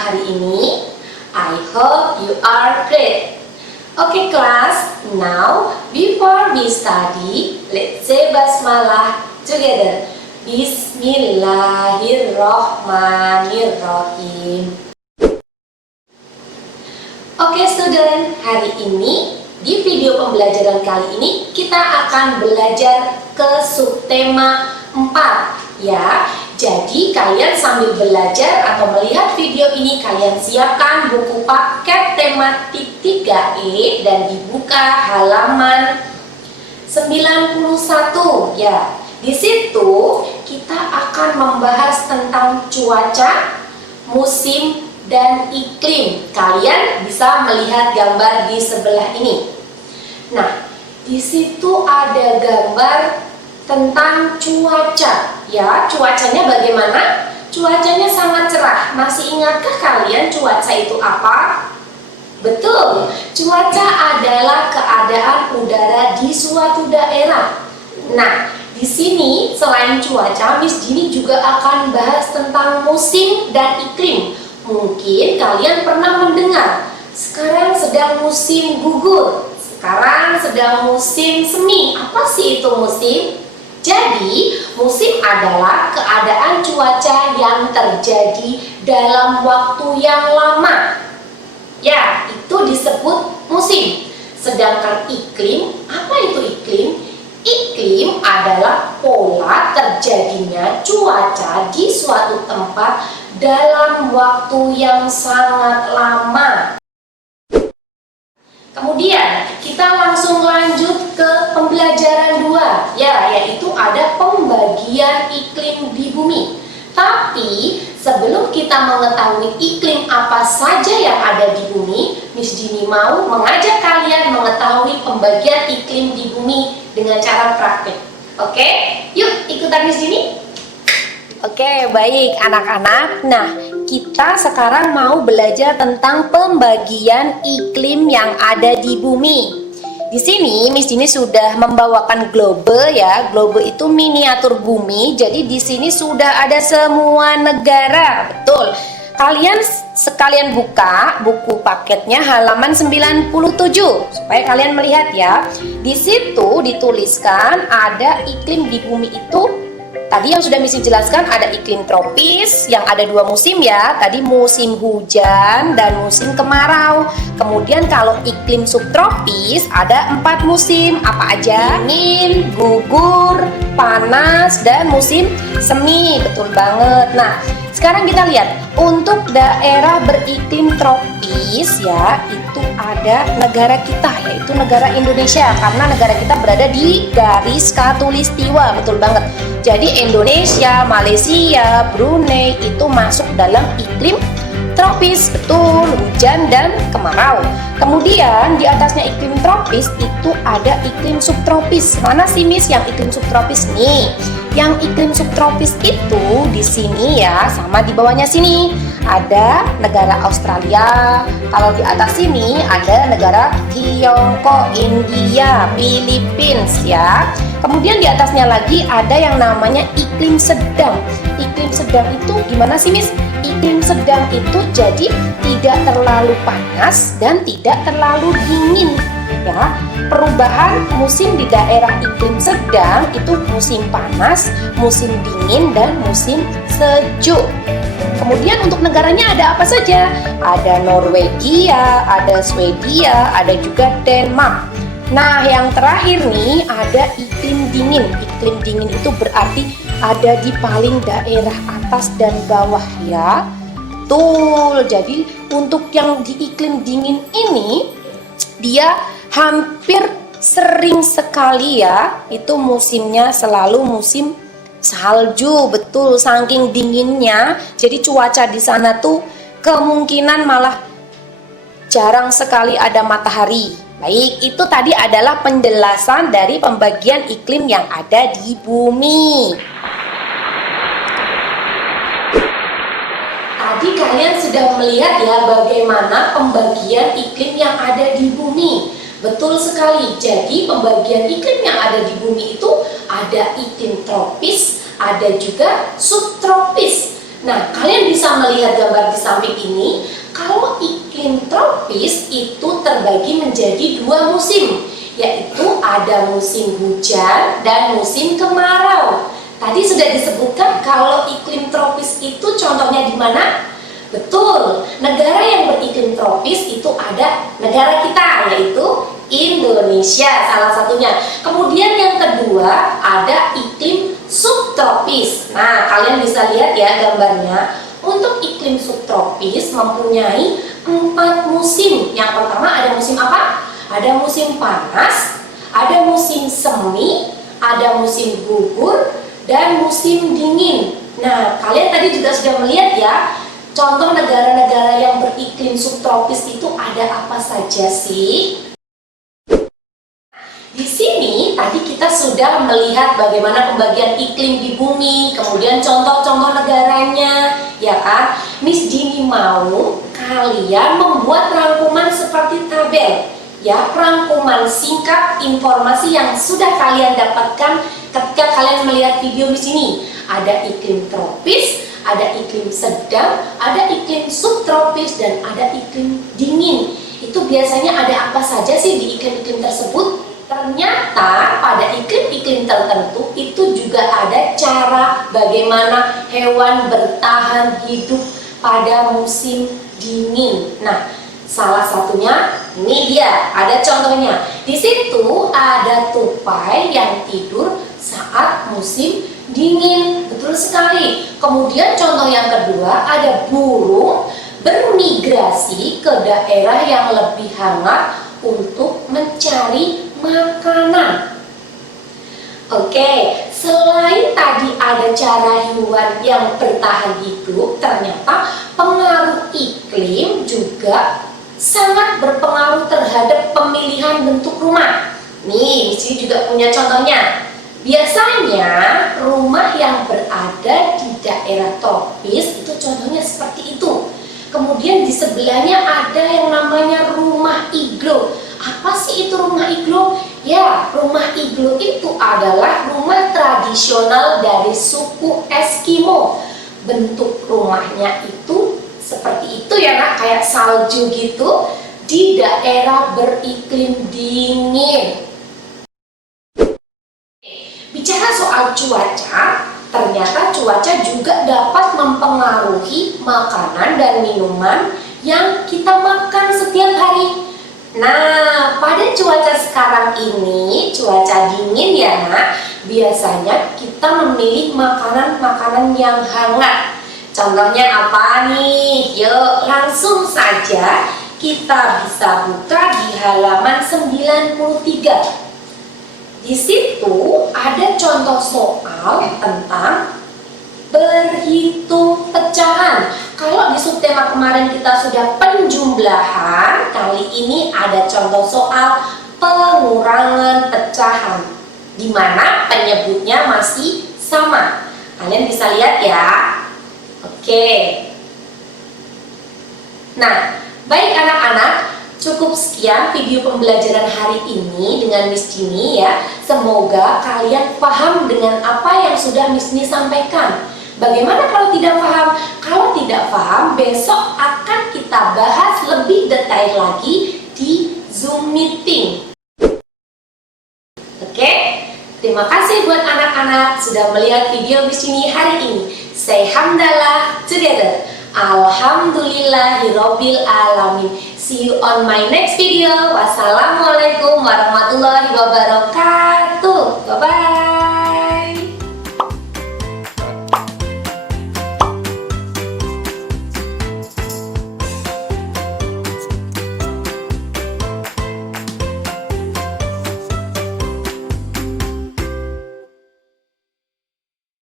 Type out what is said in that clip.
hari ini? I hope you are great. Okay class, now before we study, let's say basmalah together. Bismillahirrahmanirrahim. Oke student, hari ini di video pembelajaran kali ini kita akan belajar ke subtema 4 ya. Jadi kalian sambil belajar atau melihat video ini, kalian siapkan buku paket tematik 3E dan dibuka halaman 91 ya. Di situ kita akan membahas tentang cuaca, musim, dan iklim. Kalian bisa melihat gambar di sebelah ini. Nah, di situ ada gambar tentang cuaca ya. Cuacanya bagaimana? Cuacanya sangat cerah. Masih ingatkah kalian cuaca itu apa? Betul, cuaca adalah keadaan udara di suatu daerah. Nah, di sini selain cuaca, Miss Dini juga akan bahas tentang musim dan iklim. Mungkin kalian pernah mendengar, sekarang sedang musim gugur, sekarang sedang musim semi. Apa sih itu musim? Jadi, musim adalah keadaan cuaca yang terjadi dalam waktu yang lama. Ya, itu disebut musim. Sedangkan iklim, apa itu iklim? Iklim adalah pola terjadinya cuaca di suatu tempat dalam waktu yang sangat lama. Kemudian kita langsung lanjut ke pembelajaran 2 ya, yaitu ada pembagian iklim di bumi. Tapi sebelum kita mengetahui iklim apa saja yang ada di bumi, Miss Dini mau mengajak kalian mengetahui pembagian iklim di bumi dengan cara praktik. Oke? Yuk ikutan Miss Dini. Oke, baik anak-anak. Nah, kita sekarang mau belajar tentang pembagian iklim yang ada di bumi. Di sini Miss Dini sudah membawakan globe ya. Globe itu miniatur bumi. Jadi di sini sudah ada semua negara. Betul. Kalian sekalian buka buku paketnya halaman 97 supaya kalian melihat ya. Di situ dituliskan ada iklim di bumi itu. Tadi yang sudah Misi jelaskan ada iklim tropis yang ada 2 musim ya. Tadi musim hujan dan musim kemarau. Kemudian kalau iklim subtropis ada 4 musim. Apa aja? Dingin, gugur, panas, dan musim semi. Betul banget. Nah, sekarang kita lihat untuk daerah beriklim tropis ya, itu ada negara kita yaitu negara Indonesia, karena negara kita berada di garis khatulistiwa. Betul banget. Jadi Indonesia, Malaysia, Brunei itu masuk dalam iklim tropis. Betul, hujan dan kemarau. Kemudian di atasnya iklim tropis itu ada iklim subtropis. Mana sih Miss yang iklim subtropis nih? Yang iklim subtropis itu di sini ya, sama di bawahnya sini ada negara Australia. Kalau di atas sini ada negara Tiongkok, India, Philippines ya. Kemudian di atasnya lagi ada yang namanya iklim sedang. Iklim sedang itu gimana sih Miss? Iklim sedang itu jadi tidak terlalu panas dan tidak terlalu dingin ya. Perubahan musim di daerah iklim sedang itu musim panas, musim dingin, dan musim sejuk. Kemudian untuk negaranya ada apa saja? Ada Norwegia, ada Swedia, ada juga Denmark. Nah, yang terakhir nih ada iklim dingin. Iklim dingin itu berarti ada di paling daerah atas dan bawah ya. Betul. Jadi untuk yang di iklim dingin ini dia hampir sering sekali ya, itu musimnya selalu musim salju. Betul, saking dinginnya. Jadi cuaca di sana tuh kemungkinan malah jarang sekali ada matahari. Baik, itu tadi adalah penjelasan dari pembagian iklim yang ada di bumi. Tadi kalian sudah melihat ya bagaimana pembagian iklim yang ada di bumi. Betul sekali. Jadi pembagian iklim yang ada di bumi itu ada iklim tropis, ada juga subtropis. Nah, kalian bisa melihat gambar di samping ini, kalau iklim tropis itu terbagi menjadi dua musim, yaitu ada musim hujan dan musim kemarau. Tadi sudah disebutkan kalau iklim tropis itu contohnya di mana? Betul, negara yang beriklim tropis itu ada negara kita, yaitu Indonesia salah satunya. Kemudian yang kedua ada iklim subtropis. Nah, kalian bisa lihat ya gambarnya. Untuk iklim subtropis mempunyai 4 musim. Yang pertama ada musim apa? Ada musim panas, ada musim semi, ada musim gugur, dan musim dingin. Nah, kalian tadi juga sudah melihat ya, contoh negara-negara yang beriklim subtropis itu ada apa saja sih? Di sini tadi kita sudah melihat bagaimana pembagian iklim di bumi, kemudian contoh-contoh negaranya, ya kan? Miss Dini mau kalian membuat rangkuman seperti tabel, ya, rangkuman singkat informasi yang sudah kalian dapatkan ketika kalian melihat video Miss ini. Ada iklim tropis, ada iklim sedang, ada iklim subtropis, dan ada iklim dingin. Itu biasanya ada apa saja sih di iklim-iklim tersebut? Ternyata pada iklim-iklim tertentu itu juga ada cara bagaimana hewan bertahan hidup pada musim dingin. Nah, salah satunya ini dia, ada contohnya. Di situ ada tupai yang tidur saat musim dingin, betul sekali. Kemudian contoh yang kedua ada burung bermigrasi ke daerah yang lebih hangat untuk mencari makanan. Oke, selain tadi ada cara hewan yang bertahan hidup, ternyata pengaruh iklim juga sangat berpengaruh terhadap pemilihan bentuk rumah. Nih, di sini juga punya contohnya. Biasanya rumah yang berada di daerah tropis itu contohnya seperti itu. Kemudian di sebelahnya ada yang namanya rumah iglo. Apa sih itu rumah iglo? Ya, rumah iglo itu adalah rumah tradisional dari suku Eskimo. Bentuk rumahnya itu seperti itu ya nak, kayak salju gitu di daerah beriklim dingin. Bicara soal cuaca, ternyata cuaca juga dapat mempengaruhi makanan dan minuman yang kita makan setiap hari. Nah, pada cuaca sekarang ini, cuaca dingin ya nak, biasanya kita memilih makanan-makanan yang hangat. Contohnya apa nih? Yuk, langsung saja kita bisa buka di halaman 93. Di situ ada contoh soal tentang berhitung pecahan. Kalau di subtema kemarin kita sudah penjumlahan, kali ini ada contoh soal pengurangan pecahan, di mana penyebutnya masih sama. Kalian bisa lihat ya. Oke. Nah, baik anak-anak, cukup sekian video pembelajaran hari ini dengan Miss Dini ya. Semoga kalian paham dengan apa yang sudah Miss Dini sampaikan. Bagaimana kalau tidak paham? Kalau tidak paham, besok akan kita bahas lebih detail lagi di Zoom meeting. Oke? Terima kasih buat anak-anak sudah melihat video Miss Dini hari ini. Say hamdalah together. Alhamdulillahirabbil alamin. See you on my next video. Wassalamualaikum warahmatullahi wabarakatuh.